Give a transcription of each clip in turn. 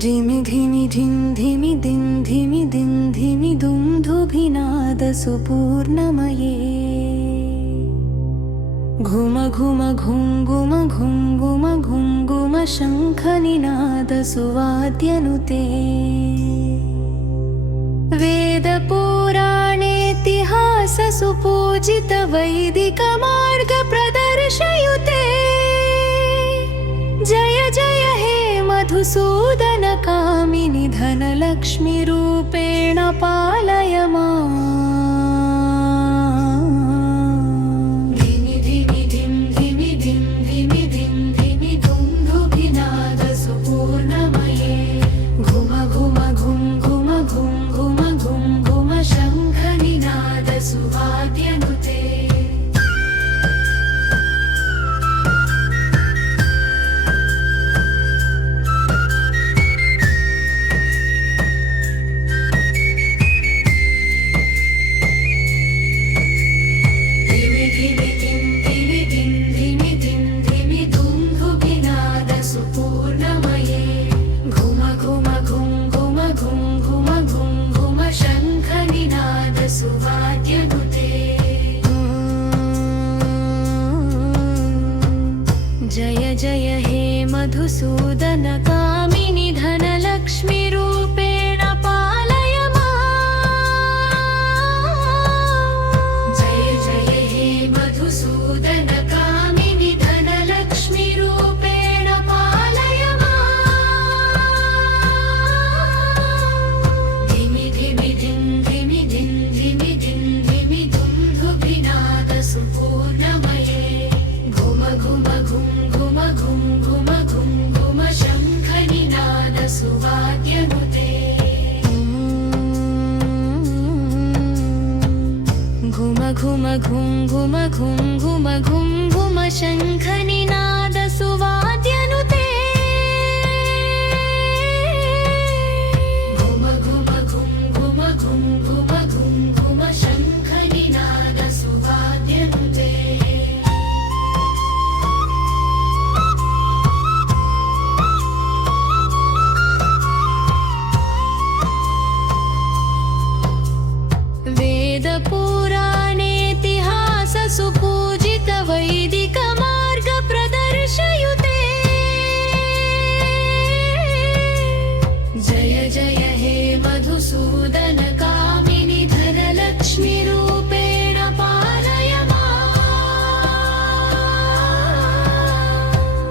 धिमि धिमि धिं धिमि दिं धिमि दिं धिमि दुन्दुभिनादसुपूर्णमये घुम घुम घुं गुम घुं गुम घुं गुम शङ्खनिनादसुवाद्यनुते वेदपुराणेतिहाससुपूजितवैदिकमार्गप्रदर्शयुते जय जय हे मधुसूदनकामिनि धनलक्ष्मीरूपेण पालय माम् जय जय हे मधुसूदनकामिनि धनलक्ष्मीरूपेण पालय माम् जय जय हे मधुसूदनकामिनि धनलक्ष्मीरूपेण पालय माम् धिमि धिमि धिं धिमि धिं धिमि धिं धिमि दुन्दुभिनादसुपूर्णमये घुम घुम घुं घुम घुं घुम घुं घुम शङ्खनिनादसुवाद्यनुते घुम घुम घुं घुम घुं घुम घुं घुम शङ्खनिनादसुवाद्यनुते घुम घुम घुं घुम घुं घुम घुं घुम शङ्खनिनादसुवाद्यनुते वेदपुराणेतिहाससुपूजितवैदिकमार्गप्रदर्शयुते जय जय हे मधुसूदनकामिनि धनलक्ष्मीरूपेण पालय माम्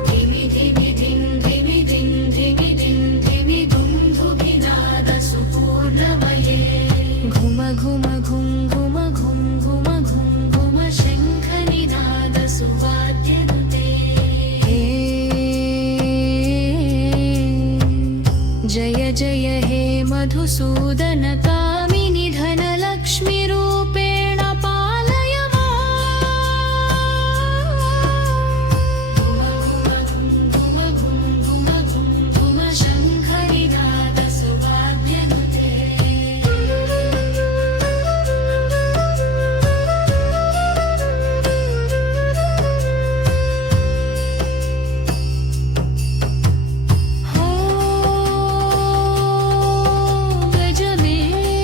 धिमि धिमि धिं धिमि धिं धिमि धिं धिमि दुन्दुभिनादसुपूर्णमये घुम घुम घुं घुम घुं घुम घुं घुम शङ्खनिनादसुवाद्यनुते जय जय हे मधुसूदनकामिनि धनलक्ष्मीरूपेण पालय माम् घुम घुम घुं घुम घुम शङ्खनिनादसुवाद्यनुते गजमेर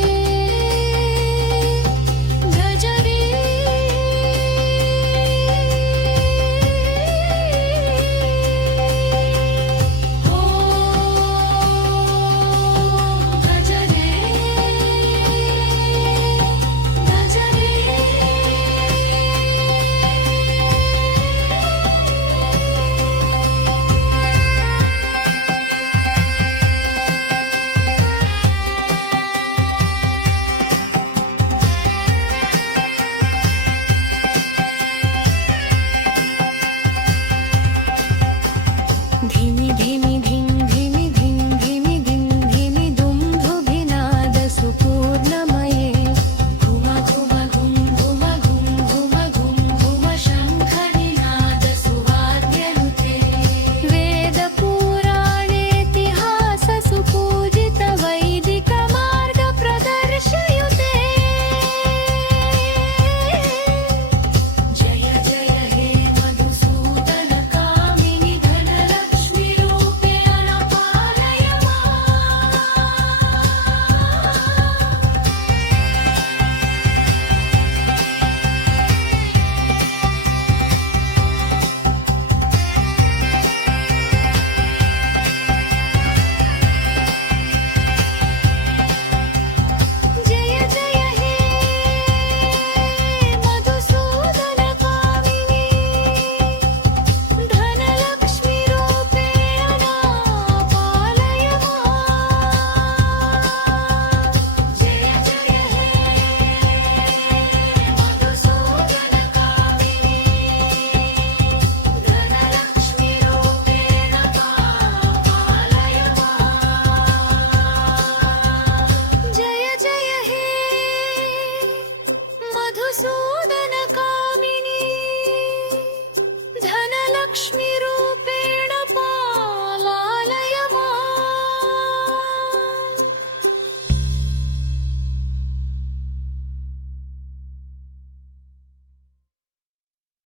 సూ